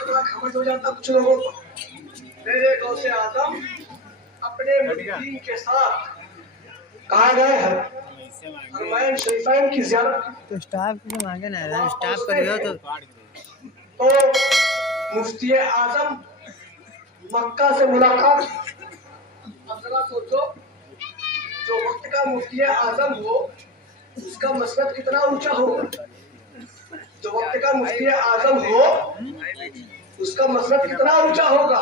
समझ हो जाता कुछ लोगों को। मेरे गौसे आजम अपने मुरीदीन के साथ कहाँ गए हैं? हरमैन शरीफैन की ज़ियारत। तो स्टाफ को मांगे ना, स्टाफ करियो तो मुफ्ती आजम मक्का से मुलाकात। अब जरा सोचो, जो वक्त का मुफ्ती आजम हो उसका मसलक कितना ऊंचा होगा। जो वक्त का मुफ्ती आजम हो उसका मसलक कितना ऊंचा होगा,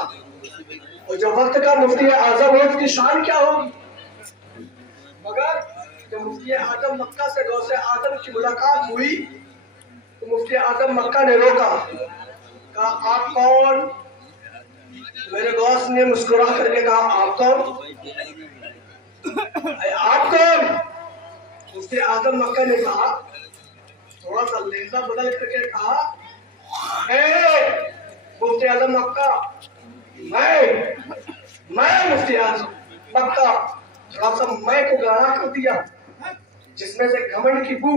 और जो वक्त का मुफ्ती आजम हो उसकी शान क्या होगी। मगर जब मुफ्ती आजम मक्का से गौसे आजम की मुलाकात हुई तो मुफ्ती आजम मक्का ने रोका, कहा आप कौन? मेरे गौस ने मुस्कुरा करके कहा आप कौन? आप कौन? मुफ्ती आजम मक्का ने कहा, थोड़ा सा लहजा बदल करके कहा, मुफ्ती आजम मक्का, मैं मुफ्ती आजम मक्का। थोड़ा सा मैं को गाढ़ा कर दिया जिसमें से घमंड की बू,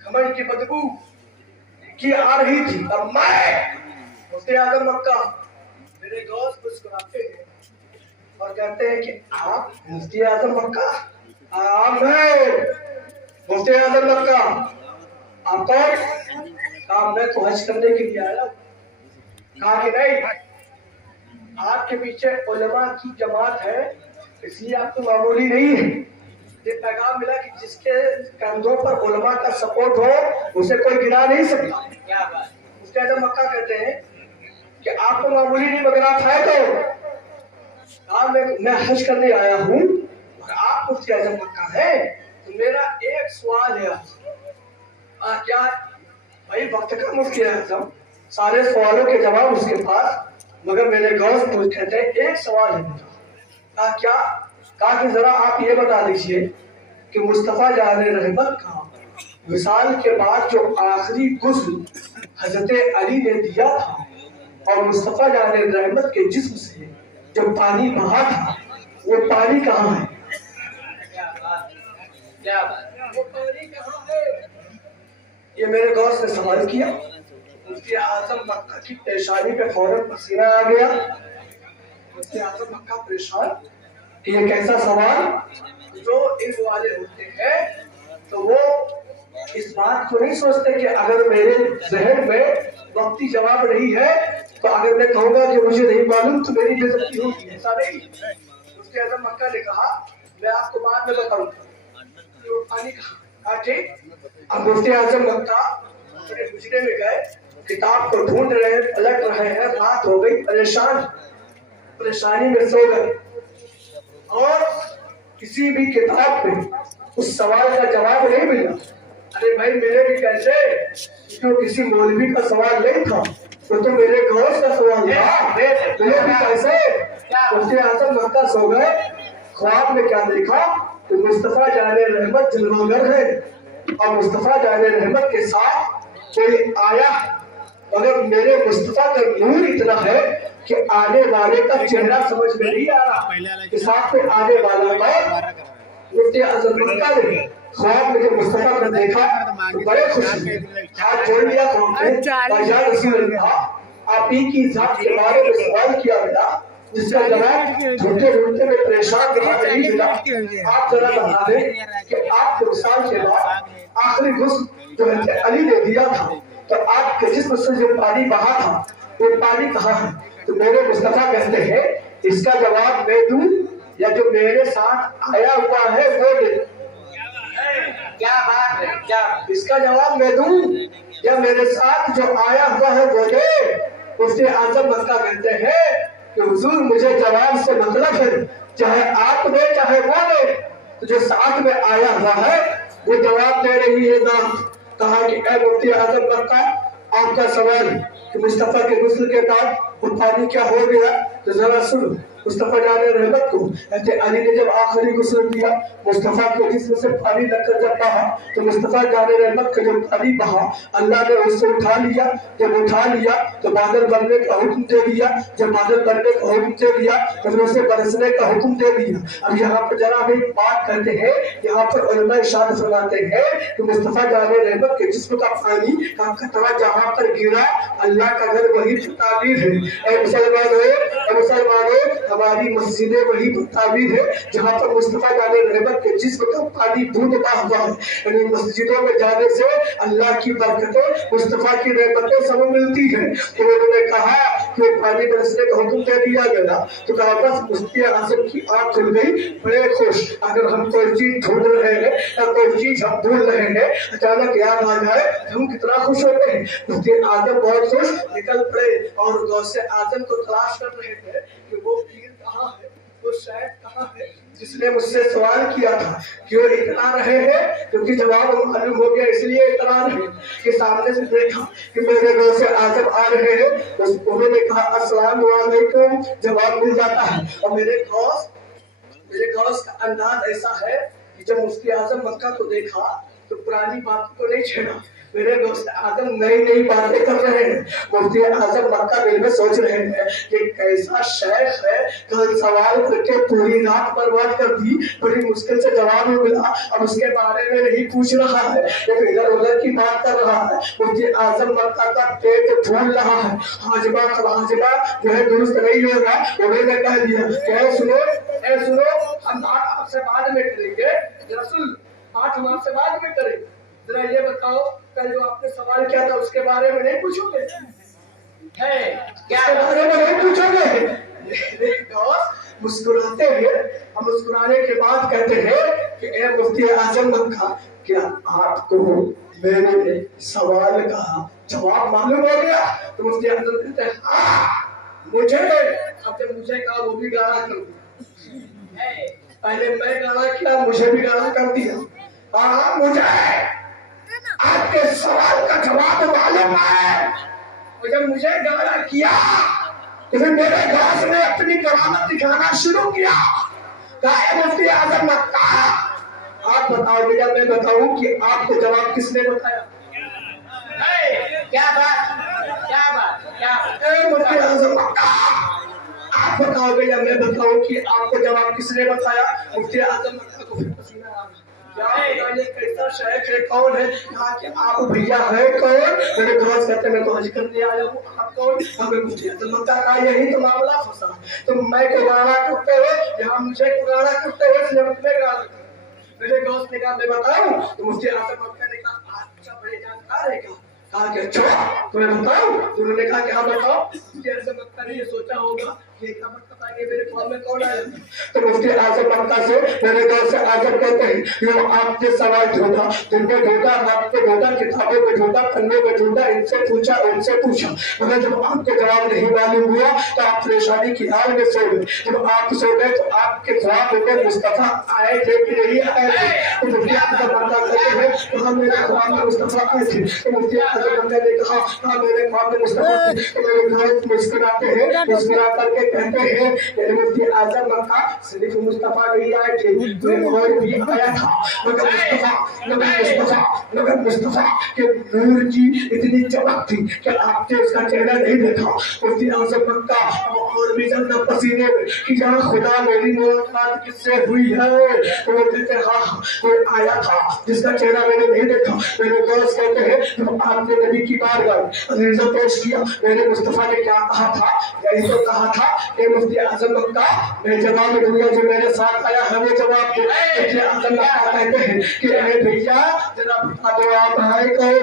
घमंड की बदबू की आ रही थी। तब मैं मुफ्ती आजम मक्का। मेरे गौस मुस्कुराते हैं और कहते हैं कि आप मुफ्ती आजम मक्का? मैं मुफ्ती आजम मक्का। आप कौन? कहा मैं तो हज करने के लिए आया। कहा कि नहीं, आपके पीछे उलमा की जमात है इसलिए आप तो मामूली नहीं है। ये पैगाम मिला कि जिसके कंधों पर उलमा का सपोर्ट हो उसे कोई गिरा नहीं सकता। मुफ्ती आजम मक्का कहते हैं कि आप तो मामूली नहीं मगर आप है तो मैं हज करने आया हूँ और आप मुफ्ती आजम मक्का है। तो मेरा एक सवाल है क्या भाई, वक्त का मुफ्ती आजम, सारे सवालों के जवाब उसके पास, मगर मेरे गौस कहते हैं एक सवाल है मेरा। क्या? कहा कि जरा आप ये बता दीजिए कि मुस्तफा जाने रहमत का विसाल के बाद जो आखिरी गुस्ल हजरत अली ने दिया था और मुस्तफा जाने रहमत के जिस्म से जो पानी बहा था वो पानी कहाँ है? वो पानी कहाँ है? ये मेरे गौस ने सवाल किया। मुफ्ती आजम मक्का की पेशानी पे फौरन पसीना आ गया। मुफ्ती आजम मक्का परेशान कि ये कैसा सवाल। जो इल्म वाले होते हैं तो वो इस बात को नहीं सोचते कि अगर मेरे जहन में वक्ती जवाब नहीं है तो अगर मैं कहूंगा कि मुझे नहीं मालूम तो मेरी बेइज्जती होगी। ऐसा नहीं। मुफ्ती आजम मक्का ने कहा मैं आपको बाद में बताऊंगा पानी कहा। ठीक। अब मुफ्ती आजम मक्का अपने हुजरे में गए, किताब को ढूंढ रहे, पलट रहे हैं, रात हो गई, परेशानी में सो गए और किसी भी किताब में उस सवाल का जवाब नहीं मिला। अरे भाई मेरे भी कैसे, क्यों किसी मौलवी का सवाल नहीं था तो मेरे गौस का सवाल था। मेरे भी कैसे? मुफ्ती आजम मक्का सो गए। ख्वाब में क्या देखा कि मुस्तफा जाने रहमत जलवागर है और मुस्तफा जाने रहमत के साथ कोई आया, मगर मेरे मुस्तफा का नूर इतना है कि आने वाले का चेहरा समझ में नहीं आ रहा कि साथ में आने वाला का। मुफ्ती आजम मक्का ने ख्वाब में जब मुस्तफा को देखा तो बड़े खुशी हाथ जोड़ लिया। आप ही की जात के बारे में सवाल किया बेटा, जिसका जवाब ढूंढते ढूंढते में परेशान रहा, नहीं मिला। आप जरा बता दें कि आपके विसाल के बाद आखिरी गुस्ल जो अली ने दिया था तो आपके जिस्म से जो पानी बहा था वो पानी कहाँ है? तो मेरे मुस्तफा कहते हैं इसका जवाब मैं दूं या जो मेरे साथ आया हुआ है वो दे? क्या बात है, क्या इसका जवाब मैं दूं या मेरे साथ जो आया हुआ है वो दे? मुफ्ती आजम मक्का कहते हैं कि हुजूर मुझे जवाब से मतलब है, चाहे आप दे चाहे वो दे, तो जो साथ में आया हुआ है वो जवाब दे रही है ना। कहा कि ऐ मुफ्ती आजम मक्का, आपका सवाल कि मुस्तफा के गुस्ल के बाद वो पानी क्या हो गया, तो जरा सुनो। मुस्तफा जाने रहमत को हज़रत अली ने जब आखिरी गुस्ल दिया, मुस्तफा के जिस्म से पानी लगकर जब बहा, तो मुस्तफा जाने रहमत का जब पानी बहा, अल्लाह ने उससे उठा लिया। जब उठा लिया तो बादल बनने का हुक्म दे दिया। जब बादल बनने का हुक्म दे दिया तो फिर उसे बरसने का हुक्म दे दिया। अब यहाँ पर जरा हम एक बात करते हैं, यहाँ पर उलमा इरशाद फरमाते हैं कि मुस्तफा जाने रहमत के जिस्म का पानी का कतरा जहाँ पर गिरा, अल्लाह का घर वही ताबीर है। ऐ मुसलमानों, हमारी मस्जिदें वही ताबीर है जहाँ पर मुस्तफा जाने रहमत के जिस्म का पानी बूंदता हुआ है। यानी मस्जिदों में जाने से अल्लाह की बरकतें, मुस्तफा की रहमतें सब मिलती है। तो उन्होंने कहा कि पानी बरसने का हुक्म दे दिया गया, तो कहा बस मुफ्ती आजम की आंख खुल गई, बड़े खुश। अगर हम कोई चीज ढूंढ रहे हैं या कोई चीज हम भूल रहे हैं, अचानक याद आ जाए तो हम कितना खुश होते हैं। मुफ्ती आजम बहुत खुश निकल पड़े और गौसे आजम को तलाश कर रहे थे कि वो पीर कहाँ है, वो शायद कहाँ है जिसने मुझसे सवाल किया था। क्यों इतना रहे हैं? क्योंकि जवाब मालूम हो गया, इसलिए इतना रहे कि सामने से देखा कि मेरे गौसे आजम आ रहे हैं, तो उन्होंने कहा अस्सलाम वालेकुम, जवाब मिल जाता है। और मेरे गौस का अंदाज ऐसा है कि जब मुफ्ती आजम मक्का को देखा तो पुरानी बात को नहीं छेड़ा। मेरे दोस्त आजम नई नई बातें कर रहे हैं। मुफ्ती आजम मक्का दिल में सोच रहे हैं कि कैसा शेख है, कल सवाल करके पूरी रात बर्बाद कर दी, बड़ी मुश्किल से जवाब मिला, अब उसके बारे में नहीं पूछ रहा है, लेकिन इधर उधर की बात कर रहा है। मुफ्ती आजम मक्का का पेट फूल रहा है, हाजमा जो है दुरुस्त नहीं होगा। उन्होंने कह दिया कि सुनो, हम आपसे बाद में करेंगे, रसूल बात हम आपसे बाद में करेंगे। जरा ये बताओ, कल जो आपने सवाल किया था उसके बारे में नहीं पूछोगे? है क्या बारे में नहीं पूछोगे? मुस्कुराते हैं, हम मुस्कुराने के बाद कहते हैं कि ए मुफ्ती आजम मक्का, क्या आपको मेरे सवाल का जवाब मालूम हो गया? तो मुफ्ती आजम कहते हैं हाँ मुझे। अब जब मुझे कहा वो भी गाना कर दिया, पहले मैं गाना किया, मुझे भी गाना कर दिया। हाँ मुझे आपके सवाल का जवाब मालूम है। और जब मुझे गाना किया तो फिर मेरे गौस ने अपनी करामत दिखाना शुरू किया। कहा मुफ्ती आजम मक्का, आप बताओगे या मैं बताऊं कि आपको जवाब किसने बताया? क्या बात मुफ्ती आजम मक्का, आप बताओगे या मैं बताऊं कि आपको जवाब किसने बताया? मुफ्ती आजम मक्का को पसीना आ गया। कैसा शेख है, कौन है? कहा कि आप भैया है कौन? मेरे दोस्त कहते मैं तो हज करने आया हूँ, आप कौन? हमें मुझे तो मक्का का यही तो मामला फंसा। तो मैं को गाना करते हुए, यहाँ मुझे को गाना करते हुए इसलिए मैं गाना कर। मेरे दोस्त ने कहा मैं बताऊं? तो मुझे आजम मक्का ने कहा अच्छा बड़े जानकार है क्या? कहा कि अच्छा तुम्हें बताऊं? उन्होंने कहा कि हाँ बताओ। मुफ्ती आजम मक्का ने ये सोचा होगा कि मेरे ख्वाब में कौन आया? तो मुफ्ती आजम मक्का से मेरे दोस्त से आजम कहते हैं कि आपने सवाल ढूंढा, तुमने ढूंढा, आपने ढूंढा, किताबों में ढूंढा, पन्ने में ढूंढा, इनसे पूछा उनसे पूछा, मगर जब आपके जवाब नहीं मालूम हुआ तो आप परेशानी की हाल में सो गए। जब आप सो गए तो आपके ख्वाब में मुस्तफा आए थे कि नहीं आए थे? तो मुफ्ती आजम मक्का कहते हैं तो हम मेरे ख्वाब में मुस्तफा आए थे। तो मुफ्ती आजम मक्का ने कहा हाँ मेरे ख्वाब में मुस्तफा थे। तो मेरे दोस्त मुस्कुराते हैं, मुस्कुरा करके कहते हैं मुफ्ती आजम मक्का सिर्फ मुस्तफा नहीं आए थे, कोई और भी आया था, मगर मुस्तफा के नूर की इतनी चमक थी कि आपने उसका चेहरा नहीं देखा। मुफ्ती आजम मक्का और भी ज्यादा पसीने में कि जहाँ खुदा मेरी मुलाकात किससे हुई है? तो वो कहते हैं हाँ कोई आया था जिसका चेहरा मैंने नहीं देखा। मेरे दोस्त कहते हैं जब आपने नबी की बारगाह रिज़ा पेश किया, मेरे मुस्तफा ने क्या कहा था? यही तो कहा था कि मुफ्ती आजम मक्का मैं जवाब दूंगा जो मेरे साथ आया है वो जवाब दे। मुफ्ती आजम मक्का कहते हैं कि अरे भैया जरा बता दो आप आए कौन?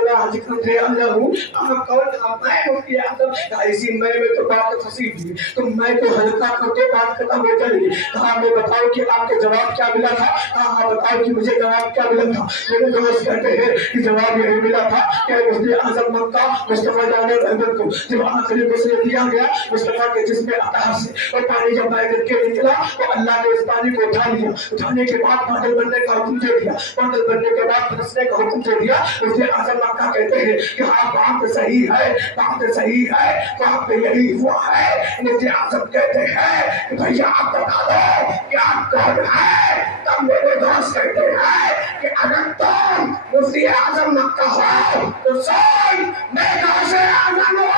मैं हज करने आया हूँ। आप कौन? मैं मुफ्ती आजम। इसी मैं में तो बात फंसी थी, तो मैं को हल्का करके बात खत्म हो जाएगी। कहा मैं बताऊं कि आपको जवाब क्या मिला था? हाँ बताओ कि मुझे जवाब क्या मिला था? मेरे दोस्त कहते हैं कि जवाब यही मिला था کہ مفتی اعظم مکہ مصطفیٰ جان رحمت کو جب آخری غسل دیا گیا مصطفیٰ کے جسم عطا سے اور پانی جب بہ کر کے نکلا تو اللہ نے اس پانی کو اٹھا لیا. اٹھانے کے بعد بادل بننے کا حکم دے دیا. بادل بننے کے بعد برسنے کا حکم دے دیا. مفتی اعظم مکہ کہتے ہیں کہ ہاں بات صحیح ہے, بات صحیح ہے, وہاں پہ یہی ہوا ہے. مفتی اعظم کہتے ہیں کہ بھیا آپ بتا دو کہ آپ کون ہے. تب میرے دوست کہتے ہیں کہ اگر تم مفتی اعظم مکہ ہو تو سن میں غوث اعظم ہوں.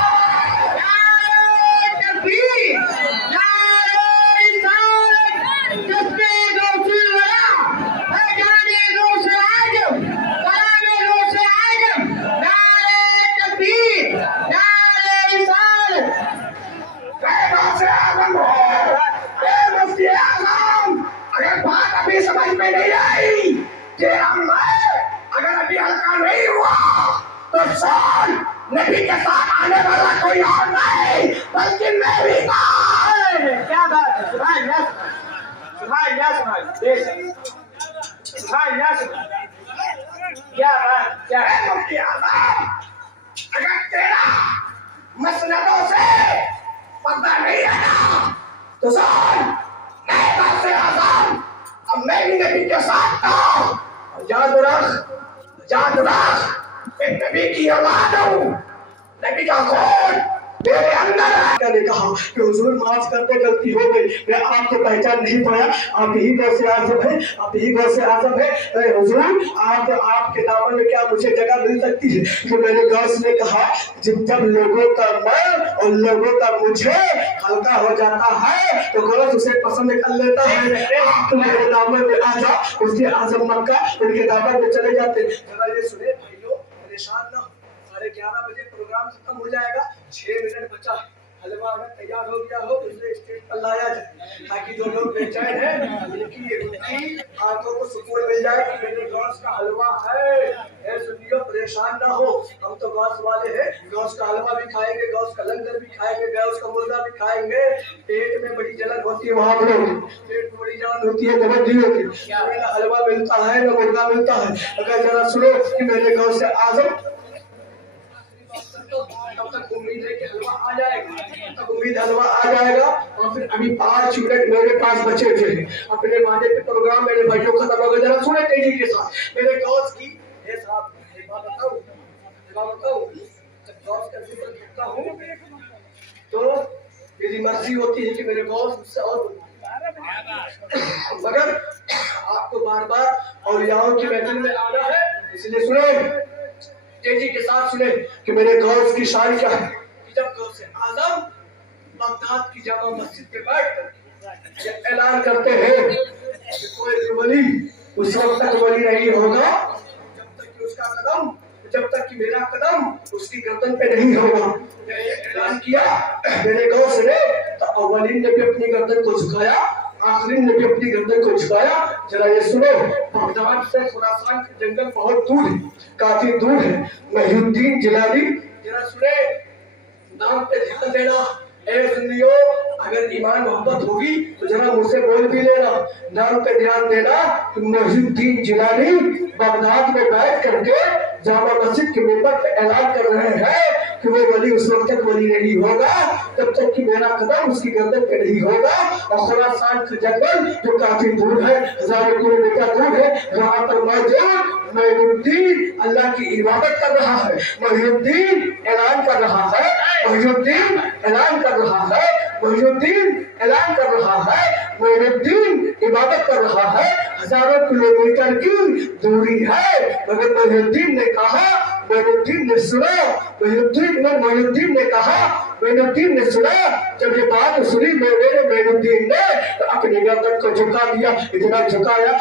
سمجھ میں نہیں آئی کہ اگر ابھی ہلکا نہیں ہوا تو سن نبی کے ساتھ آنے والا کوئی اور نہیں بلکہ میں بھی تھا. کیا بات ہے, سبحان اللہ, کیا بات کیا ہے مفتی اعظم. اگر تیرا مسندوں سے پردہ نہیں آیا تو سن میں غوث اعظم اب میں بھی نبی کے ساتھ تھا. یاد رکھ ایک نبی کی اولاد ہوں, نبی کا خون میرے اندر ہے. نے کہا کہ حضور معاف کر دے, غلطی ہو گئی, میں آپ کو پہچان نہیں پایا, آپ ہی غوث اعظم ہیں, آپ ہی غوث اعظم ہیں. اے حضور آپ کے دامن میں کیا مجھے جگہ مل سکتی ہے. تو میرے غوث نے کہا جب لوگوں کا میں اور لوگوں کا مجھے ہلکا ہو جاتا ہے تو غوث اسے پسند کر لیتا ہے. آپ میرے دامن میں آ جا. مفتی اعظم مکہ ان کے دامن میں چلے جاتے. ذرا یہ سنیں بھائیو, پریشان نہ ہو, 11:30 بجے پروگرام ختم ہو جائے گا. 6 منٹ بچا ہے. حلوہ اگر تیار ہو گیا ہو تو اسے اسٹیج پر لایا جائے تاکہ جو لوگ بے چین ہیں ان کی آنکھوں کو سکون مل جائے کہ میرے غوث کا حلوہ ہے. اے سنیو, پریشان نہ ہو, ہم تو غوث والے ہیں. غوث کا حلوہ بھی کھائیں گے, غوث کا لنگر بھی کھائیں گے, غوث کا مردہ بھی کھائیں گے. پیٹ میں بڑی جلن ہوتی ہے, وہاں پر پیٹ میں بڑی جلن ہوتی ہے, توجہ ہوتی ہے. نہ حلوہ ملتا ہے نہ مردہ ملتا ہے. اگر ذرا سنو کہ میرے غوث اعظم تب تک امید ہے کہ حلوہ آ جائے گا, حلوہ آ جائے گا. اور پھر ابھی 5 منٹ میرے پاس بچے ہوئے ہیں. اپنے وعدے پہ پروگرام میرے بھائیوں ختم ہو گیا. ذرا سنیں تیزی کے ساتھ میرے غوث کی. اے صاحب ایک بات بتاؤں, جب غوث کا ذکر کرتا ہوں تو میری مرضی ہوتی ہے کہ میرے غوث مجھ سے اور مگر آپ کو بار بار اولیاؤں کی محفل میں آنا ہے, اس لیے سنیں تیزی کے ساتھ سنیں کہ میرے غوث کی شان کیا ہے. جب غوث اعظم بغداد کی جامع مسجد پہ بیٹھ کر یہ اعلان کرتے ہیں کہ کوئی ولی اس وقت تک ولی نہیں ہوگا جب تک کہ اس کا قدم, جب تک کہ میرا قدم اس کی گردن پہ نہیں ہوگا. یہ اعلان کیا میرے غوث نے تو اولین نے بھی اپنی گردن کو جھکایا, آخرین نے بھی اپنی گردن کو جھکایا. ذرا یہ سنو, بغداد سے خراسان کے جنگل بہت دور ہے, کافی دور ہے. محی الدین جلالی, ذرا سنے, نام پہ دھیان دینا. اے سنیو, اگر ایمان محبت ہوگی تو ذرا مجھ سے بول بھی لینا. نام پہ دھیان دینا کہ محی الدین جلالی بغداد میں بیٹھ کر کے جامع مسجد کے ممبر پہ اعلان کر رہے ہیں کہ وہ ولی اس وقت تک ولی نہیں ہوگا جب تک کہ میرا قدم اس کی گردن پہ نہیں ہوگا. اور خراسان کا جنگل جو کافی دور ہے, ہزاروں کلومیٹر دور ہے, وہاں پر موجود محی الدین اللہ کی عبادت کر رہا ہے. محی الدین اعلان کر رہا ہے, محی الدین اعلان کر رہا ہے, محی الدین اعلان کر رہا ہے, محی الدین عبادت کر رہا ہے. ہزاروں کلومیٹر کی دوری ہے مگر محی الدین نے کہا, محی الدین نے سنا, محی الدین نے کہا, محی الدین نے سنا. جب یہ بات سنی میرے محی الدین نے اپنی گردن کو جھکا دیا, اتنا جھکایا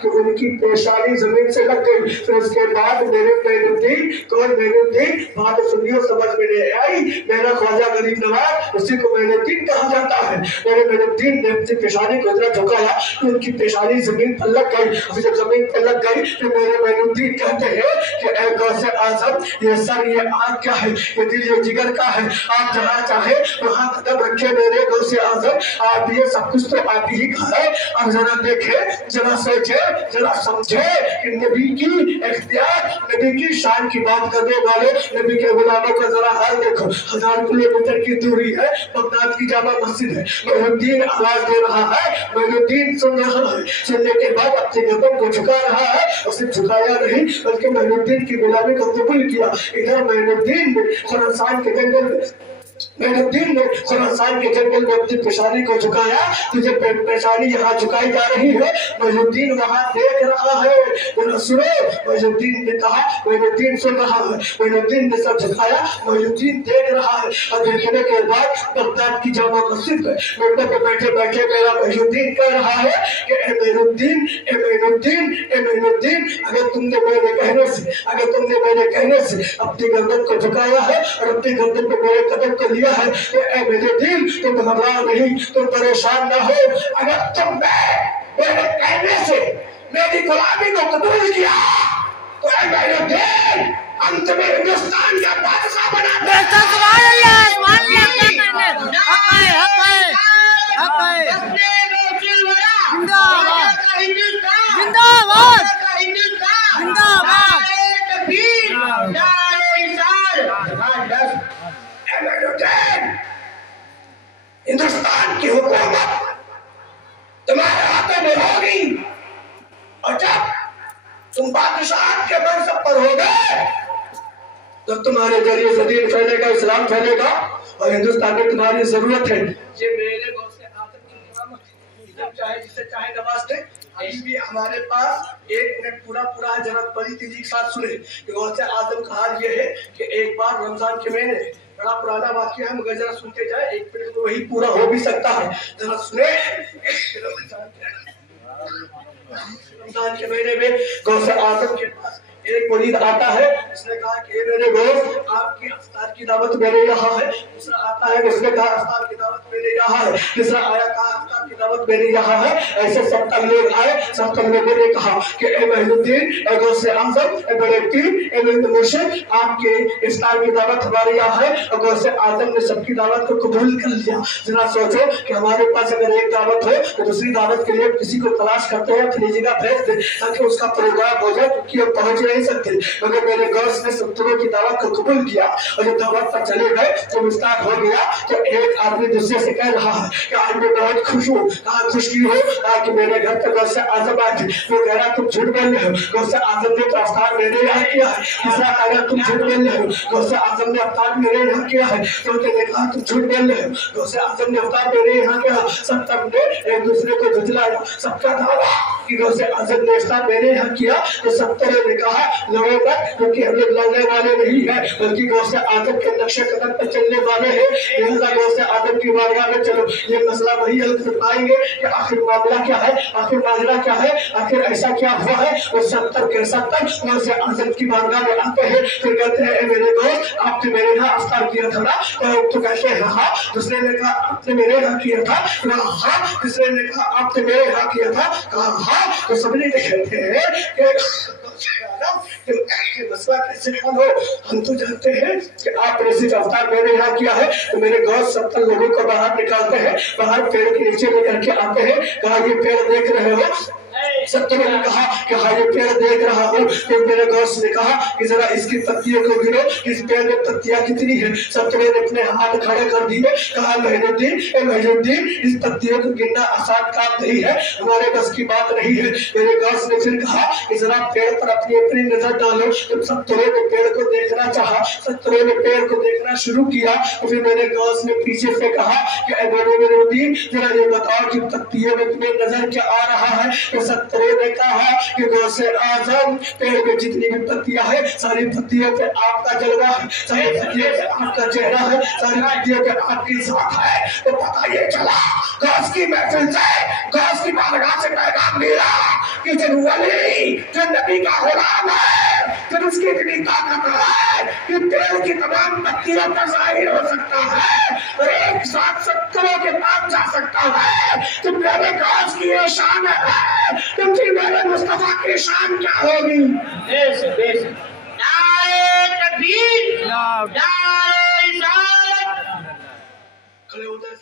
کہ ان کی پیشانی زمین سے لگ گئی. پھر اس کے بعد میرے محی الدین, کون محی الدین, بات سنیو سمجھ میں نہیں آئی. میرا خواجہ غریب نواز, اسی کو محی الدین کہا جاتا ہے. میرے محی الدین نے اپنی پیشانی کو اتنا جھکا झुकाया तो उनकी पेशानी जमीन पर लग गई। अभी जब जमीन पर लग गई तो मेरे मोइनुद्दीन कहते हैं कि ऐ गौसे आजम, ये सर ये आँख क्या है, ये दिल ये जिगर का है, आप जहाँ चाहे वहाँ कदम रखे मेरे गौसे आजम, आप ये सब कुछ तो आप ही का है। अब जरा देखे, जरा सोचे, जरा समझे कि नबी की इख्तियार, नबी की शान की बात करने वाले नबी के गुलामों का जरा हाल देखो। 1000 किलोमीटर की दूरी है, बगदाद की जामा मस्जिद है, मोइनुद्दीन आवाज दे रहा है, मोइनुद्दीन सुन रहा है, सुनने के बाद अपने गर्दन को झुका रहा है। उसे झुकाया नहीं बल्कि मोइनुद्दीन की गुलामी को कबूल किया। इधर मोइनुद्दीन ने खुरासान के जंगल में मोइनुद्दीन ने खुरासान के जंगल में अपनी पेशानी को झुकाया। तुझे पेशानी यहाँ झुकाई जा रही है, मोइनुद्दीन वहाँ देख रहा है। सुनो, मोइनुद्दीन ने कहा, मोइनुद्दीन सुन रहा है, मोइनुद्दीन ने सब झुकाया, मोइनुद्दीन देख रहा है। और देखने के बाद बगदाद की जामा मस्जिद में मिंबर पे बैठे बैठे मेरा मोइनुद्दीन कह रहा है कि ए मोइनुद्दीन, ए मोइनुद्दीन, ए मोइनुद्दीन, अगर तुमने मेरे कहने से अपनी गर्दन को झुकाया है और अपनी गर्दन पे मेरे कदम को लिया है तो ऐ मेरे दिल, तुम घबराओ नहीं, तुम परेशान ना हो। अगर तुमने मेरे कहने से मेरी गुलामी को कबूल किया तो ऐ मेरे दिल, हम तुम्हें हिंदुस्तान का बादशाह बना हिंदुस्तान की हुकूमत तुम्हारे हाथों में होगी और जब तुम बादशाह के मनसब पर हो गए तो तुम्हारे जरिए से दीन फैलेगा, इस्लाम फैलेगा और हिंदुस्तान में तुम्हारी जरूरत है। ये मेरे गौसे आजम की इमामत है, जब चाहे जिसे चाहे नवाज दे। अभी भी हमारे पास 1 मिनट पूरा है, जरा बड़ी तेजी के साथ सुने। गौसे आजम का हाल ये है कि एक बार रमजान के महीने, बड़ा पुराना वाकया है मगर जरा सुनते जाए, 1 मिनट तो वही पूरा हो भी सकता है, जरा सुने। रमजान के महीने में गौसे आजम के पास एक मुरीद आता है, उसने कहा कि मेरे दोस्त, आपकी इफ्तार की दावत मेरे यहाँ है। दूसरा आता है, उसने कहा इफ्तार की दावत मेरे यहाँ है। तीसरा आया, कहा इफ्तार की दावत मेरे यहाँ है। ऐसे 70 लोग आए, 70 लोगों ने कहा कि ए मोइनुद्दीन, ए गौसे आजम, ए बड़े पीर, ए मुर्शिद, आपके इफ्तार की दावत हमारे यहाँ है। और गौसे आजम ने सबकी दावत को कबूल कर लिया। जरा सोचो कि हमारे पास अगर एक दावत हो तो दूसरी दावत के लिए किसी को तलाश करते हैं, अपनी जगह भेज दे ताकि उसका प्रोग्राम हो जाए, क्योंकि अब पहुंच नहीं सकते। मगर मेरे गौस ने 70 की दावत को कबूल किया और जब दावत पर चले गए तो इफ्तार हो गया तो एक आदमी दूसरे से कह रहा है कि आज मैं बहुत खुश हूँ। कहा खुश क्यों हो? कहा कि मेरे घर पर गौसे आजम आए थे। वो कह रहा तुम झूठ बोल रहे हो, गौसे आजम ने तो इफ्तार मेरे यहाँ किया है। तीसरा कह रहा तुम झूठ बोल रहे हो, गौसे आजम ने इफ्तार मेरे यहाँ किया है। तो ने कहा तुम झूठ बोल रहे हो, गौसे आजम ने इफ्तार मेरे यहाँ किया। सब तब ने एक दूसरे को झुठलाया, सबका दावा कि गौसे आजम ने इफ्तार मेरे यहाँ किया। तो 70 ने कहा लड़ो मत, क्योंकि हम लोग लड़ने वाले नहीं है बल्कि गौसे आजम के नक्शे कदम पर चलने वाले हैं। लिहाजा गौसे आजम की बारगाह में चलो, ये मसला वही हल कर पाएंगे कि आखिर मामला क्या है, आखिर माजरा क्या है, आखिर ऐसा क्या हुआ है। वो 70 के 70 गौसे आजम की बारगाह में आते हैं, फिर कहते हैं मेरे दोस्त, आपने मेरे यहाँ इफ्तार किया था ना? तो कहते हैं हाँ। दूसरे ने कहा आपने मेरे यहाँ किया था? कहा हाँ। तीसरे ने कहा आपने मेरे यहाँ किया था? कहा हाँ। तो सबने कहते हैं कि मसला कैसे हल हो? हम तो जानते हैं कि आपने सिर्फ इफ्तार मेरे यहाँ किया है। तो मेरे गौस 70 लोगों को बाहर निकालते हैं, बाहर पेड़ के नीचे लेकर के आते हैं। कहा ये पेड़ देख रहे हो? 70 ने कहा कि हाँ ये पेड़ देख रहा हूँ। फिर मेरे गौस ने कहा कि जरा इसकी पत्तियों को गिनो, इस पेड़ में पत्तियां कितनी है। 70 ने अपने हाथ खड़े कर दिए। कहा मोइनुद्दीन, इस पत्तियों को गिनना आसान काम नहीं है, हमारे बस की बात नहीं है। मेरे गौस ने फिर कहा कि जरा पेड़ पर अपनी अपनी नजर डालो। तो 70 ने पेड़ को देखना चाहा, 70 ने पेड़ को देखना शुरू किया। तो फिर मेरे गौस ने पीछे से कहा कि मोइनुद्दीन जरा ये बताओ कि पत्तियों में तुम्हें नजर क्या आ रहा है। तो 70 ने कहा कि गौसे आजम, पेड़ में जितनी भी पत्तियां हैं सारी पत्तियों पे आपका जलवा है, सारी पत्तियों पे आपका चेहरा है, सारी पत्तियों पे आपकी साथ है। तो पता ये चला गौस की महफिल से, गौस की बारगाह से पैगाम मिला कि जो वली, जो नबी का गुलाम है, جب اس کی اتنی طاقت ہے کہ پیڑ کی تمام پتیوں پر ظاہر ہو سکتا ہے اور ایک ساتھ ستروں کے پاس جا سکتا ہے، تو میرے غوث کی یہ شان ہے، تو پھر میرے مصطفیٰ کی شان کیا ہوگی؟ نعرہ تکبیر، نعرہ رسالت. کھڑے ہوتے ہیں.